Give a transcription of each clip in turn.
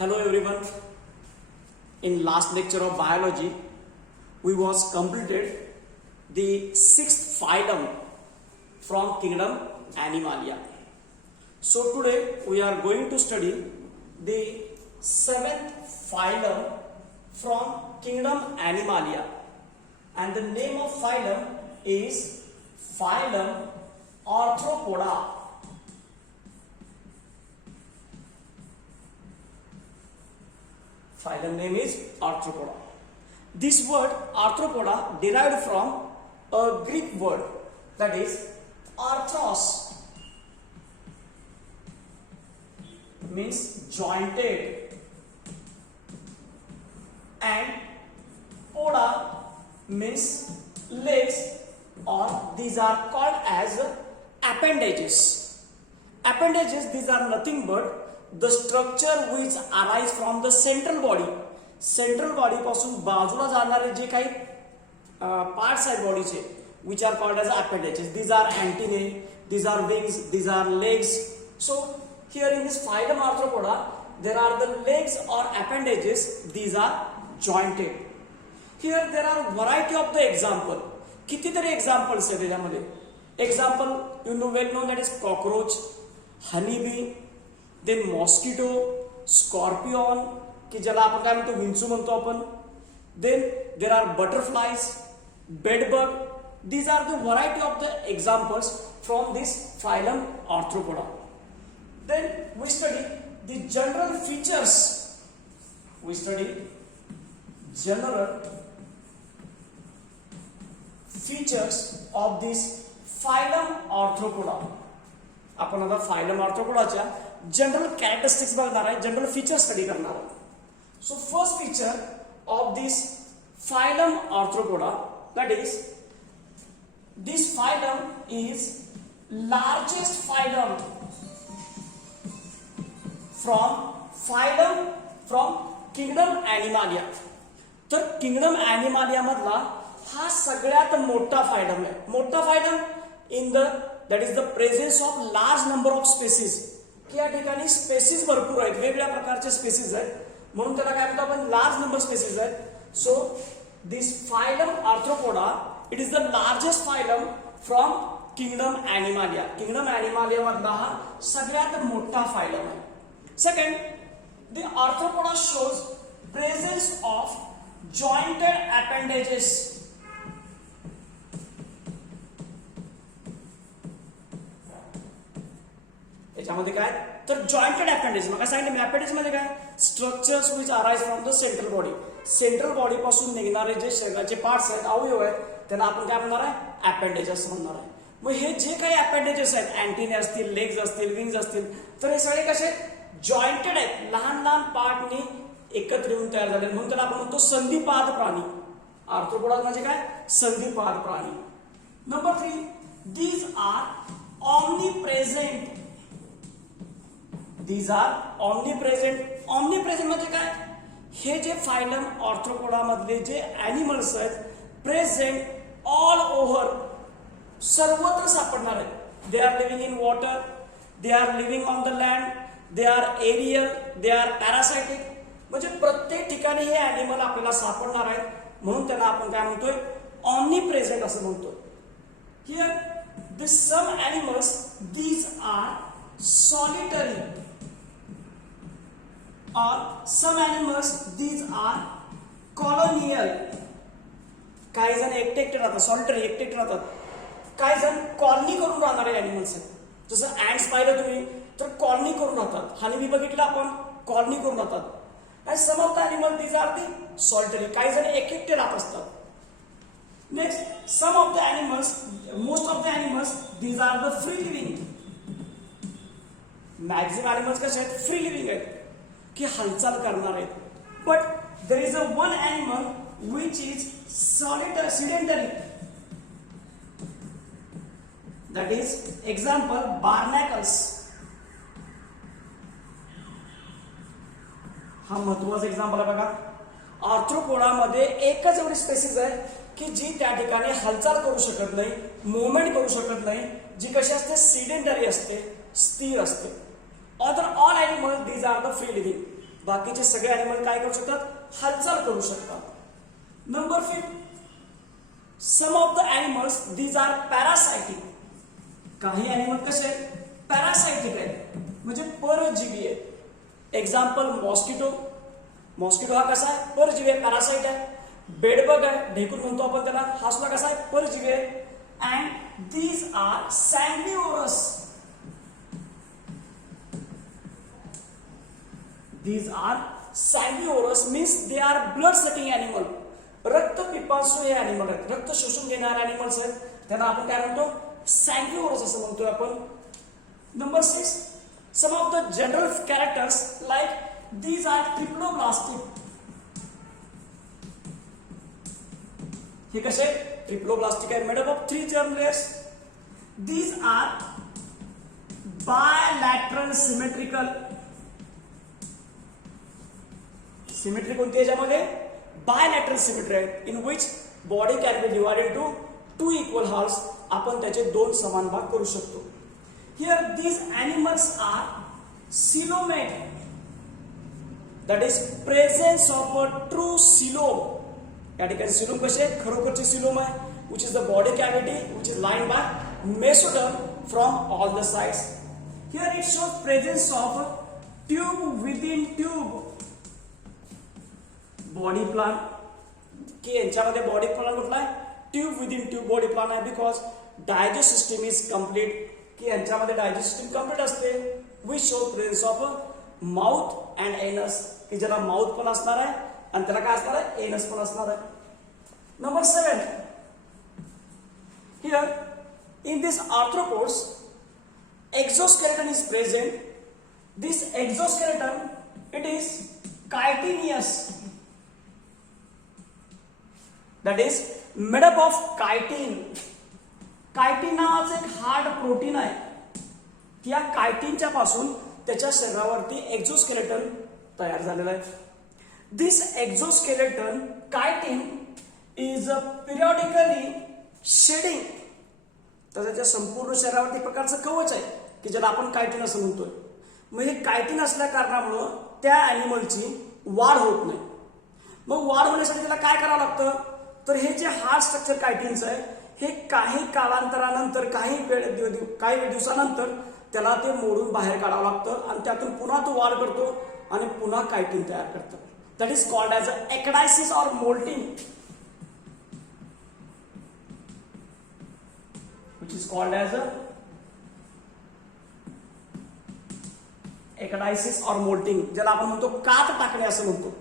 Hello everyone. In last lecture of biology, we was completed the sixth phylum from kingdom Animalia. So today we are going to study the seventh phylum from kingdom Animalia, and the name of phylum is phylum Arthropoda. Phylum name is Arthropoda. This word Arthropoda derived from a Greek word, that is arthros, means jointed, and poda means legs, or these are called as appendages. Appendages, these are nothing but the structure which arise from the central body पासून बाजूला जाणारे जे काही parts आहेत बॉडीचे, which are called as appendages. These are antennae, these are wings, these are legs. So here in this phylum Arthropoda, there are the legs or appendages. These are jointed. Here there are variety of the example. कितीतरी examples आहेत त्याच्यामध्ये. Example, you know well known, that is cockroach, honeybee, then mosquito, scorpion, की ज्याला आपण काय म्हणतो, विंचू म्हणतो आपण. Then there are butterflies, bedbug. These are the variety of the examples from this phylum Arthropoda. Then we study the general features. We study general features of this phylum Arthropoda. आपण आता phylum Arthropodaच्या जनरल कॅरेक्टरिस्टिक्स बघणार आहे, general feature study करणार आहोत. So first feature of this phylum Arthropoda, that is, this phylum is largest phylum from kingdom Animalia. तर kingdom Animalia मधला हा सगळ्यात मोठा फायलम आहे. मोठा phylum in the that is the presence of large number of species. की या ठिकाणी स्पेसिस भरपूर आहेत, वेगवेगळ्या प्रकारचे स्पेसिस आहेत, म्हणून त्याला काय म्हणतो आपण, लार्ज नंबर स्पेसिस आहेत. So this phylum Arthropoda, it is the largest phylum from kingdom Animalia. Kingdom Animalia मधला हा सगळ्यात मोठा फायलम आहे. Second, the Arthropoda shows presence of jointed appendages. याच्यामध्ये काय तर जॉइंटेड अपेंडेज. मग सांगितलं मी, अपेंडेज मध्ये काय, structures which arise from the central body. Central body पासून निघणारे जे शरीराचे पार्ट्स आहेत, अवयव आहेत, त्यांना आपण काय म्हणणार आहे, अपेंडेजेस म्हणणार आहे. मग हे जे काही अपेंडेजेस आहेत, अँटिने असतील, लेग्स असतील, विंग्स असतील, तर हे सगळे कसे जॉइंटेड आहेत, लहान लहान पार्टनी एकत्र येऊन तयार झाले, म्हणून त्याला आपण म्हणतो संधिपाद प्राणी. आर्थ्रोपोडा म्हणजे काय, संधिपाद प्राणी. Number 3, these are omnipresent. These are omnipresent. Omnipresent म्हणजे काय, हे जे फायलम आर्थ्रोपोडा मधले जे ॲनिमल्स आहेत, प्रेझेंट ऑल ओव्हर, सर्वत्र सापडणार आहेत. They are living in water, they are living on the land, they are aerial, they are parasitic. म्हणजे प्रत्येक ठिकाणी हे ॲनिमल आपल्याला सापडणार आहेत, म्हणून त्याला आपण काय म्हणतोय, ऑमनीप्रेझेंट असं म्हणतो. Here the some animals, these are solitary, or some animals, these are colonial. काही जण एकटे एकटे राहतात, सॉलिटरी एकटे एकटे राहतात. काही जण कॉलनी करून राहणारे ॲनिमल्स आहेत. जसं ॲन्ड्स पाहिलं तुम्ही तर कॉलनी करून राहतात. हनीबी बघितलं आपण, कॉलनी करून राहतात. आणि some of the animal, these are the solitary. काही जण एक एकटे राहत असतात. Next, some of the animals, most of the animals, these are the free living. Maximum animals कसे आहेत, फ्री लिव्हिंग आहेत, की हालचाल करणार आहेत. But there is a one animal which is sedentary, that is example barnacles. हा महत्वाचा example आहे बघा. आर्थ्रोपोडामध्ये एकच एवढी स्पेसिस आहे की जी त्या ठिकाणी हालचाल करू शकत नाही, मुवमेंट करू शकत नाही, जी कशी असते, सिडेंटरी असते, स्थिर असते. Other all animals, these are the free living. बाकीचे सगळे अॅनिमल काय करू शकतात, हालचाल करू शकतात. Number 5, some of the animals these are parasitic. काही अॅनिमल कसे पॅरासायटिक आहेत, म्हणजे परजीवी आहेत. Example mosquito. मॉस्किटो हा कसा आहे, परजीवी आहे, पॅरासाइट आहे. बेडबग आहे, ढेकूर म्हणतो आपण त्याला, हा सुद्धा कसा आहे, परजीवी आहे. And these are sanguivorous. These are sanguivorous means they are blood sucking animal. रक्त पिपासू हे अॅनिमल आहेत, रक्त शोषून घेणारे अॅनिमल्स आहेत, त्यांना आपण काय म्हणतो, सॅन्ग्विओरस असं म्हणतोय आपण. Number 6, some of the general characters like these are triploblastic. हे कसे ट्रिप्लोब्लास्टिक आहे, made up of 3 germ layers. These are bilateral symmetrical. Symmetry कोणती आहे याच्यामध्ये, बायलॅटरल सिमेट्री आहे, in which body can be divided to 2 equal halves. आपण त्याचे 2 समान भाग करू शकतो. Here these animals are coelomate, that is presence of a true coelom. या ठिकाणी सिलोम कसे खरोखरचे सिलोम आहे, which is the body cavity which is line by mesoderm from all the sides. Here it shows presence of tube within tube. Body plan की यांच्यामध्ये body plan कुठला आहे, tube within tube body plan आहे. Because digest system is complete, की यांच्यामध्ये digest system complete असते. Which show presence of mouth and एनस, की ज्याला माउथ पण असणार आहे आणि त्याला काय असणार आहे, एनस पण असणार आहे. Number 7, here in this arthropods exoskeleton is present. This exoskeleton it is कायटिनियस, that is made up of chitin. Chitin नावाचं एक हार्ड प्रोटीन आहे. या कायटिनच्या पासून त्याच्या शरीरावरती एक्झोस्केलेटन तयार झालेलं आहे. दिस एक्झोस्केलेटन कायटिन इज पिरियॉडिकली शेडिंग. तर त्याच्या संपूर्ण शरीरावरती प्रकारचं कवच आहे की ज्याला आपण कायटिन असं म्हणतोय. मग हे कायटिन असल्या कारणामुळं त्या अॅनिमलची वाढ होत नाही. मग वाढ होण्यासाठी त्याला काय करावं लागतं, तर हे जे हार्ड स्ट्रक्चर कायटिनचं आहे हे काही कालांतरानंतर काही दिवसानंतर त्याला ते मोडून बाहेर काढावं लागतं आणि त्यातून पुन्हा तो वाढ करतो आणि पुन्हा कायटिन तयार करतो. That is called as a ecdysis or moulting, which is called as a ecdysis or moulting, ज्याला आपण म्हणतो कात टाकणे असं म्हणतो.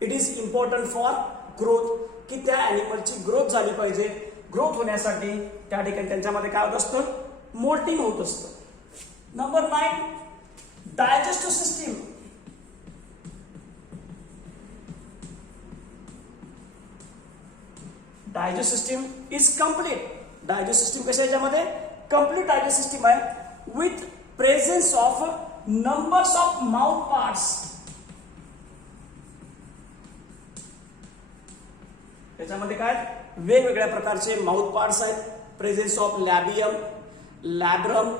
It is important for growth, की त्या अॅनिमलची ग्रोथ झाली पाहिजे. ग्रोथ होण्यासाठी त्या ठिकाणी त्यांच्यामध्ये काय होत असतं, मोल्टिंग होत असतं. Number 9, digestive system. Digest system is complete. Digest system कशा याच्यामध्ये कम्प्लीट डायजेस्ट सिस्टीम आहे with presence of numbers of mouth parts. त्याच्यामध्ये काय वेगवेगळ्या प्रकारचे माउथ पार्ट्स आहेत. Presence of labium, labrum,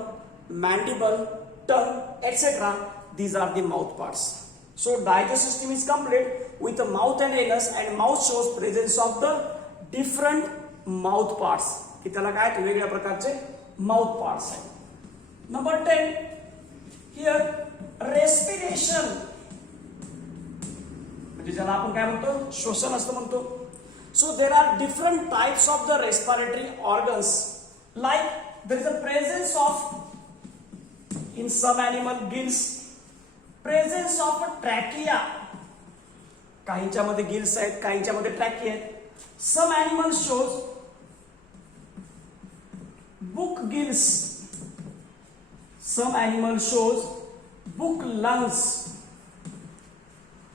mandible, tongue etcetera. These are the mouth parts. So digest system is complete with mouth and anus and mouth shows presence of the different mouth parts, की त्याला काय वेगवेगळ्या प्रकारचे mouth parts आहेत. Number 10, here respiration, म्हणजे ज्याला आपण काय म्हणतो श्वसन असं म्हणतो. So there are different types of the respiratory organs, like there is a presence of in some animal gills, presence of a trachea. काहींच्यामध्ये गिल्स आहेत, काहींच्यामध्ये ट्रॅकिया आहेत. Some animals shows book gills, some animals shows book lungs.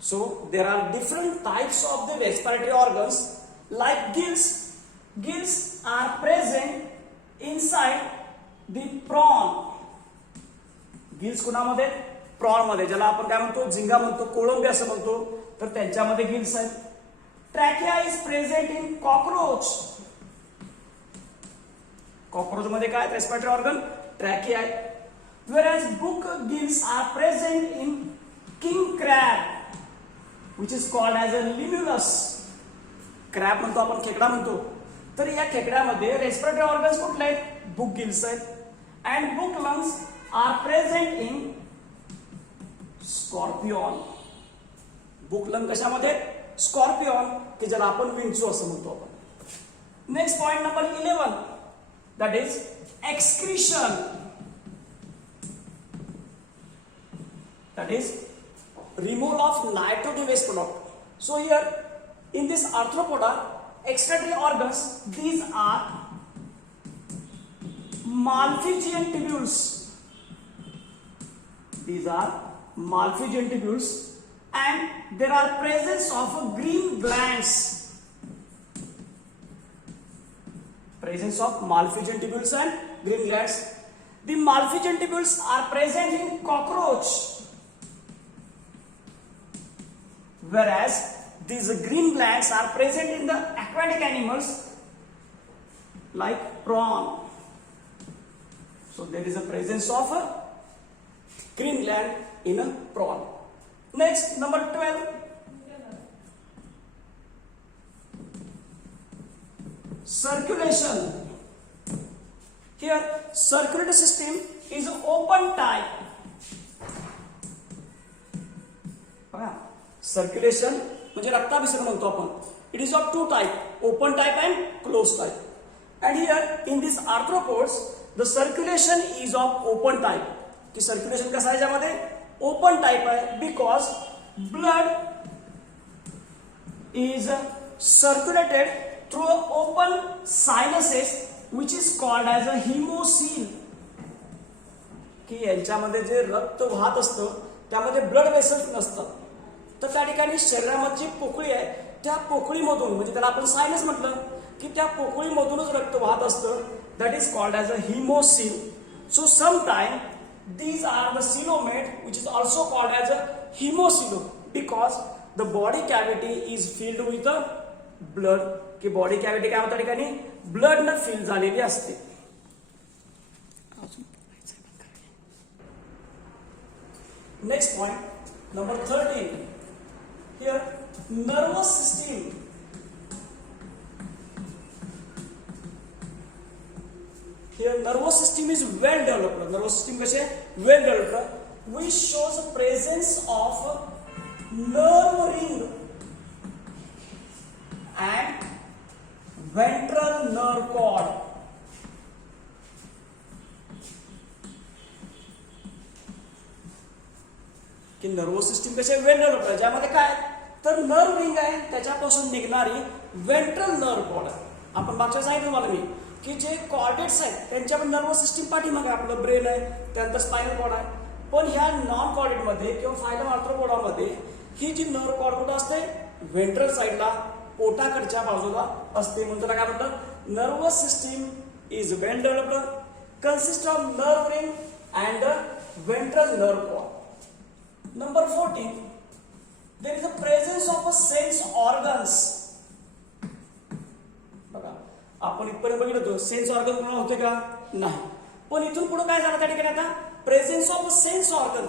So there are different types of the respiratory organs. Like gills, gills are present inside the prawn. Gills कुणामध्ये, prawn मध्ये, ज्याला आपण काय म्हणतो झिंगा म्हणतो, कोळंबी असं म्हणतो, तर त्यांच्यामध्ये गिल्स आहेत. Trachea is present in cockroach. Cockroach मध्ये काय रेस्पिरेटरी ऑर्गन ट्रॅकिया आहे. Whereas book gills are present in king crab. Which is called as a limulus. Crab म्हणतो आपण, खेकडा म्हणतो. तर या खेकड्यामध्ये रेस्पिरेटरी ऑर्गन्स कुठले आहेत? बुक गिल्स आहेत. And book lungs are present in scorpion. Book lung कशामध्ये? स्कॉर्पिओन, की ज्याला आपण विंचू असं म्हणतो आपण. Next point number 11, that is excretion. That is removal of nitrogen waste product. So here in this arthropoda excretory organs, these are Malpighian tubules. These are Malpighian tubules, and there are presence of green glands. Presence of Malpighian tubules and green glands. The Malpighian tubules are present in cockroach, whereas these green glands are present in the aquatic animals like prawn. So there is a presence of a green gland in a prawn. Next, number 12. Circulation. Here, circulatory system is open type. Circulation म्हणजे रक्ताभिसरण म्हणतो आपण. It is of two type, open type and closed type. And here in this arthropods, the circulation is of open type. की circulation कसं आहे याच्यामध्ये? Open type आहे, because blood is circulated through an open sinuses which is called as a hemocoel. की यांच्यामध्ये जे रक्त वाहत असतं त्यामध्ये ब्लड वेसल्स नसतात. तर त्या ठिकाणी शरीरामध्ये पोकळी आहे, त्या पोकळीमधून, म्हणजे त्याला आपण सायनस म्हटलं, की त्या पोकळीमधूनच रक्त वाहत असतं. That is called as a haemocoel. So sometime these are the coelomate, which is also called as a hemocoel, because the body cavity is filled with the blood. की बॉडी कॅव्हिटी काय होत्या ठिकाणी ब्लड न fill झालेली असते. Next point number 13. Here nervous system. Here nervous system is well developed. Nervous system कसे well developed, which shows presence of nerve ring and ventral nerve cord. की nervous system कसे वेल developed आहे, ज्यामध्ये काय तर नर्व रिंग आहे, त्याच्यापासून निघणारी वेंट्रल नर्व कॉर्ड आहे. आपण मागच्या सांगितलं मला मी की जे कॉर्डेट्स आहेत त्यांच्यामध्ये नर्वस सिस्टीम पाठीमागे आपलं ब्रेन आहे, त्यानंतर स्पायनल कॉर्ड आहे. पण ह्या नॉन कॉर्डेटमध्ये किंवा फायलम आर्थ्रोपोडामध्ये ही जी नर्व कॉर्ड कुठं असते? वेंट्रल साईडला, पोटाकडच्या बाजूला असते. म्हणून त्याला काय म्हणतात? Nervous system is well developed, consist of nerve ring and ventral nerve cord. Number 14, there is a presence of a sense organs. बघा आपण इथपर्यंत बघितलं होतं सेन्स ऑर्गन कोणा होते का? नाही. पण इथून पुढे काय झालं त्या ठिकाणी आता? Presence of a sense organ.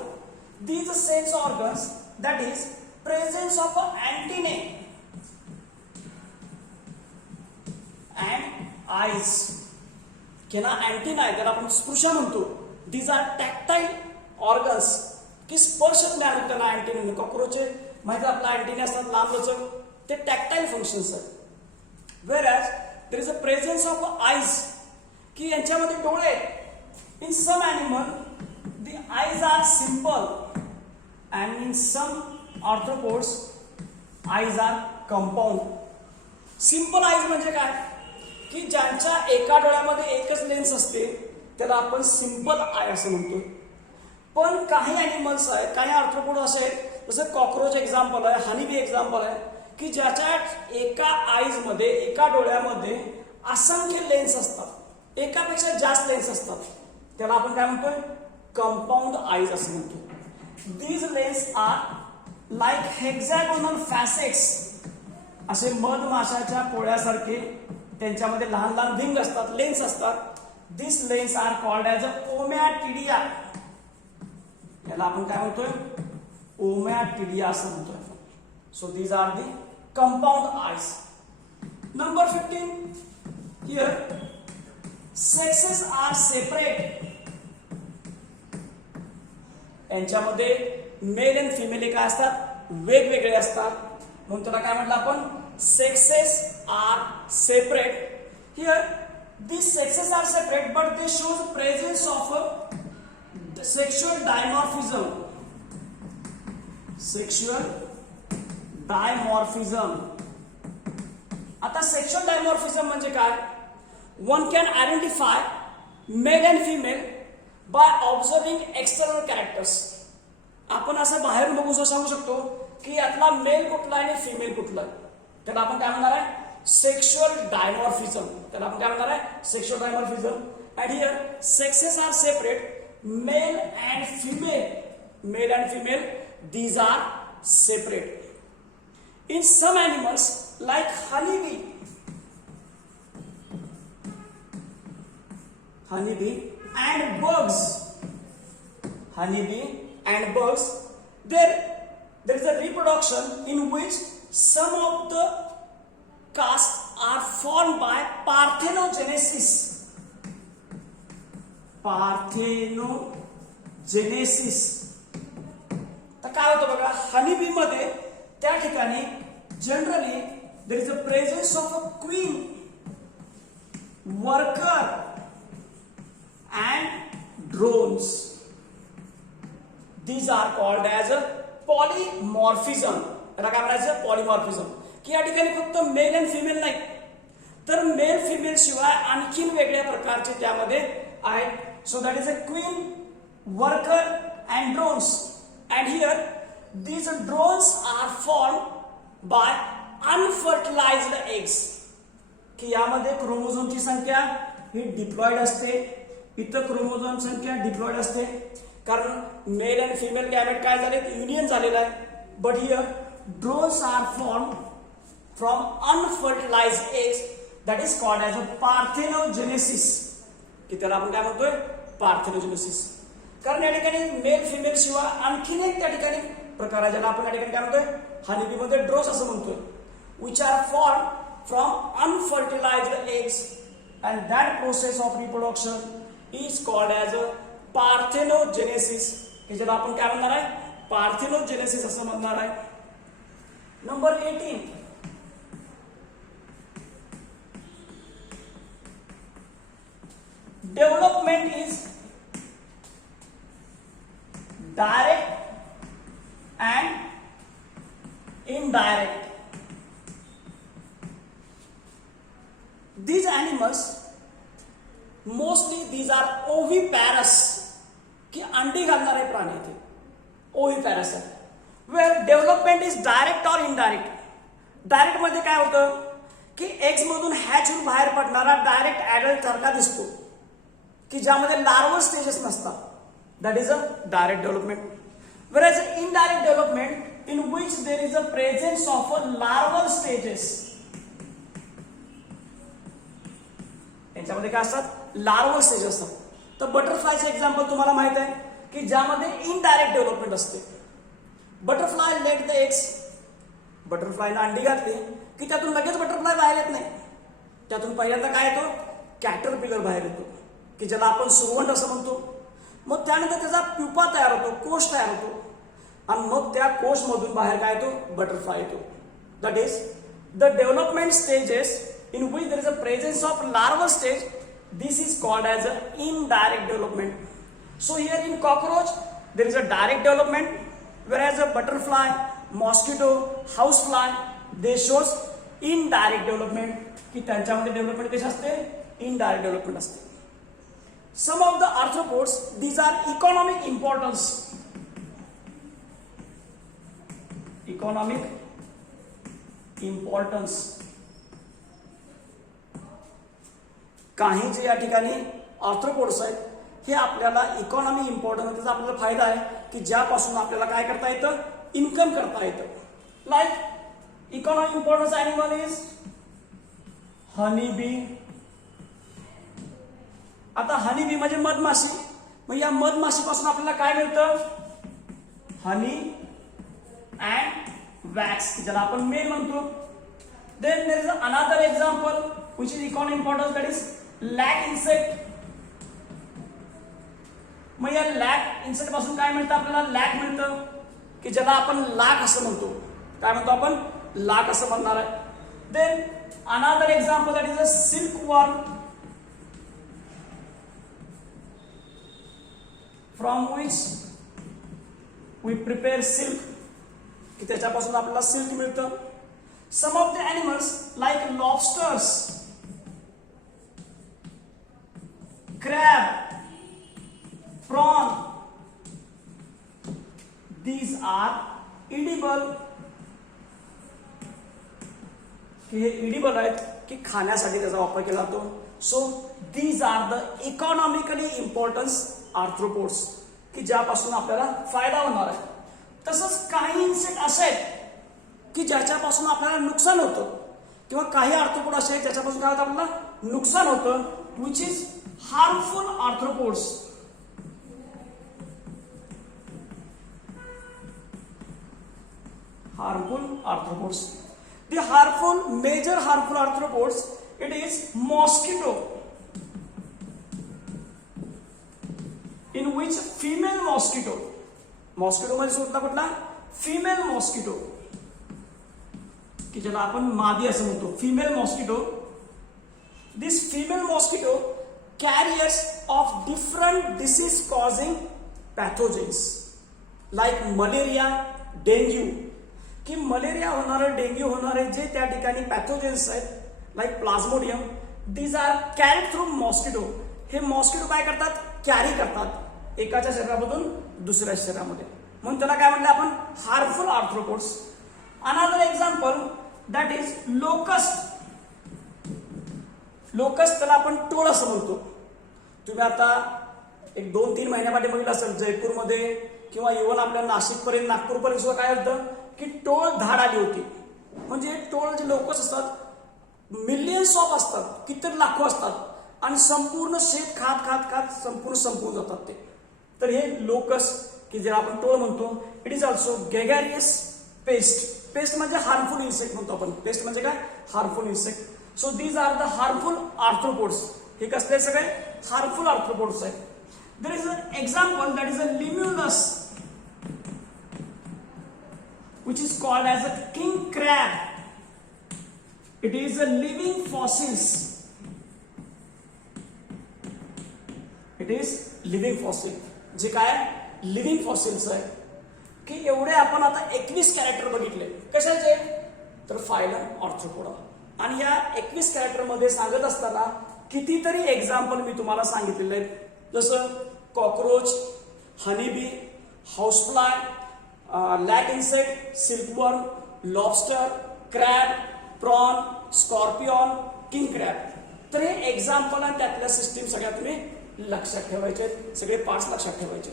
These sense organs that is presence of a antennae and eyes. की ना अँटिना आहे त्याला आपण स्पृशा म्हणतो. दीज आर टॅक्टाईल ऑर्गन्स की स्पर्श ज्ञान होतं ना अँटिने. कॉक्रोचचे माहिती आपला अँटिने असतात लांब लचक, ते टॅक्टाईल फंक्शन्स आहेत. Whereas there is a presence of eyes की यांच्यामध्ये डोळे आहेत. In some animal the eyes are simple and in some arthropods eyes are compound. Simple eyes म्हणजे काय की ज्यांच्या एका डोळ्यामध्ये एकच लेन्स असते त्याला आपण सिंपल आय असं म्हणतो. पण काही अॅनिमल्स आहेत, काही आर्थ्रोपोड असे आहेत, जसं कॉक्रोच एक्झाम्पल आहे, हनीबी एक्झाम्पल आहे, की ज्याच्या एका आईज मध्ये, एका डोळ्यामध्ये असंख्य लेन्स असतात, एकापेक्षा जास्त लेन्स असतात. त्याला आपण काय म्हणतोय? कंपाऊंड आईज असं म्हणतो. These lens are like hexagonal facets. असे मधमाशाच्या पोळ्यासारखे त्यांच्यामध्ये लहान लहान रिंग असतात, लेन्स असतात. This lens are called as a ommatidia. याला आपण काय म्हणतोय? ओमॅटिडिया असं म्हणतोय. So these are the compound eyes. Number 15, here sexes are separate. यांच्यामध्ये मेल अँड फिमेल काय असतात, वेगवेगळे असतात, म्हणून त्याला काय म्हटलं आपण, sexes are separate. Here these sexes are separate but they show the presence of a sexual dimorphism. Sexual dimorphism. आता सेक्शुअल डायमॉर्फिझम म्हणजे काय, one can identify male and female by observing external characters. आपण असं बाहेरून बघून सांगू शकतो की यातला मेल कुठला आहे आणि फिमेल कुठला आहे. त्याला आपण काय म्हणणार आहे, सेक्शुअल डायमॉर्फिझम. त्याला आपण काय म्हणणार आहे, sexual dimorphism. And here sexes are separate, male and female. Male and female these are separate. In some animals like honeybee and bugs, there is a reproduction in which some of the casts are formed by parthenogenesis. तर काय होतं बघा, honeybee मध्ये त्या ठिकाणी generally there is a presence of a queen, worker and drones. These are called as a polymorphism. त्याला काय म्हणायचं, पॉलिमॉर्फिझम. की या ठिकाणी फक्त मेल अँड फिमेल नाही, तर मेल फिमेल शिवाय आणखीन वेगळ्या प्रकारचे त्यामध्ये आहेत. So that is a queen, worker and drones. And here these drones are formed by unfertilized eggs. की यामध्ये क्रोमोझोमची संख्या ही डिप्लॉइड असते, इथं क्रोमोझोम संख्या डिप्लॉइड असते, कारण मेल अँड फिमेल गॅमेट काय झाले, युनियन झालेलं आहे. But here drones are form from unfertilized eggs, that is called as a parthenogenesis. की त्याला आपण काय म्हणतोय, पार्थेनोजेनेसिस. कारण या ठिकाणी मेल फिमेल शिवाय आणखीन एक त्या ठिकाणी प्रकार आहे, ज्याला आपण या ठिकाणी काय म्हणतोय, हनीबी मध्ये ड्रोस असं म्हणतोय, which are form from unfertilized eggs and that process of reproduction is called as a parthenogenesis. की ज्याला आपण काय म्हणणार आहे, पार्थेनोजेनेसिस असं म्हणणार आहे. Number 18, development is direct and indirect. These animals mostly these are oviparous. की अंडी घालणारे प्राणी ते ओव्हिपॅरस आहे. वेर डेव्हलपमेंट इज डायरेक्ट और इनडायरेक्ट. डायरेक्ट मध्ये काय होतं की एग्स मधून हॅच होऊन बाहेर पडणारा डायरेक्ट ऍडल्ट सारखा दिसतो, की ज्यामध्ये लार्वल स्टेजेस नसतात. That is a direct development. Whereas indirect development in which there is a presence of a larval stages. याच्यामध्ये काय असतात, लार्वल स्टेज असतात. तर बटरफ्लायचे एक्झाम्पल तुम्हाला माहित आहे की ज्यामध्ये इनडायरेक्ट डेव्हलपमेंट असते. Butterfly let the eggs. बटरफ्लायला अंडी घातली की त्यातून लगेच बटरफ्लाय बाहेर येत नाही. त्यातून पहिल्यांदा काय येतो, कॅटरपिलर बाहेर येतो, की ज्याला आपण सुरवंट असं म्हणतो. मग त्यानंतर त्याचा प्युपा तयार होतो, कोश तयार होतो, आणि मग त्या कोशमधून बाहेर काय येतो, बटरफ्लाय येतो. That is the development stages in which there is a presence of larval stage. This is called as a indirect development. So here in cockroach there is a direct development, whereas a butterfly, mosquito, housefly, they shows indirect development. की त्यांच्यामध्ये development कशी असते, indirect development असते. Some of the arthropods, these are economic importance. Economic importance. काही जे या ठिकाणी arthropods आहेत हे आपल्याला इकॉनॉमी इम्पॉर्टन्स, त्याचा आपल्याला फायदा आहे की ज्यापासून आपल्याला काय करता येतं, इन्कम करता येतं. Like economy importance animal is honey bee. आता हनी बी म्हणजे मधमाशी. मग या मधमाशीपासून आपल्याला काय मिळतं, हनी अँड वॅक्स ज्याला आपण मेन म्हणतो. Then there is another example which is econ importance, that is lac insect. मग या लॅक इन्सेक्ट पासून काय मिळतं आपल्याला? लॅक मिळतं, की ज्याला आपण लाख असं म्हणतो. काय म्हणतो आपण? लाख असं म्हणणार आहे. Then another example that is a silk worm, from which we prepare silk, की त्याच्यापासून आपल्याला सिल्क मिळतं. Some of the animals like lobsters, crab, prawn, these are edible, की हे edible आहेत, की खाण्यासाठी त्याचा वापर केला जातो. So these are the economically important arthropods, की ज्यापासून आपल्याला फायदा होणार आहे. तसंच काही इन्सेक्ट असे आहेत की ज्याच्यापासून आपल्याला नुकसान होतं, किंवा काही आर्थ्रोपोड असे आहेत ज्याच्यापासून काय होतं आपल्याला नुकसान होतं, which is harmful arthropods. Harmful arthropods. The major harmful arthropods, it is mosquito, in which female mosquito मध्ये सुद्धा कुठला? फिमेल मॉस्किटो, की ज्याला आपण मादी असं म्हणतो, female mosquito. This female mosquito carriers of different disease causing pathogens like malaria, dengue, की मलेरिया होणारे, डेंग्यू होणारे जे त्या ठिकाणी पॅथोजेन्स आहेत like plasmodium, these are carried through mosquito. हे मॉस्किटो काय करतात? कॅरी करतात एकाच्या शरीरामधून दुसऱ्या शरीरामध्ये, म्हणून त्याला काय म्हणलं आपण? Harmful arthropods. Another example that is locust. Locust त्याला आपण टोळ असं म्हणतो. तुम्ही आता एक 2-3 महिन्यापाठी बघितलं असेल जयपूरमध्ये किंवा इव्हन आपल्या नाशिकपर्यंत, नागपूरपर्यंत सुद्धा काय होतं की टोळ धाड आली होती. म्हणजे टोळ जे लोकस असतात, मिलियन्स ऑफ असतात, कितीतरी लाखो असतात, आणि संपूर्ण शेत खात खात खात संपूर्ण जातात ते. तर हे लोकस, की जे आपण टोळ म्हणतो, it is also gregarious pest. Pest म्हणजे हार्मफुल इन्सेक्ट म्हणतो आपण. पेस्ट म्हणजे काय? Harmful insect. So these are the harmful arthropods. हे कसले सगळे? हार्मफुल आर्थ्रोपोड्स आहेत. There is an example that is a limulus, which is called as a king crab. It is a living fossils. It is living fossil. जे काय? Living fossils आहे. की एवढे आपण आता 21 कॅरेक्टर बघितले. कशाचे? तर फायलम ऑर्थ्रोपोडा. आणि या 21 कॅरेक्टर मध्ये सांगत असताना कितीतरी एक्झाम्पल मी तुम्हाला सांगितलेले आहेत, जसं cockroach, honeybee, housefly, lac insect, silkworm, lobster, crab, prawn, scorpion, king crab. तर हे एक्झाम्पल आणि त्यातल्या सिस्टीम सगळ्या तुम्ही लक्षात ठेवायचे, सगळे पार्ट्स लक्षात ठेवायचे.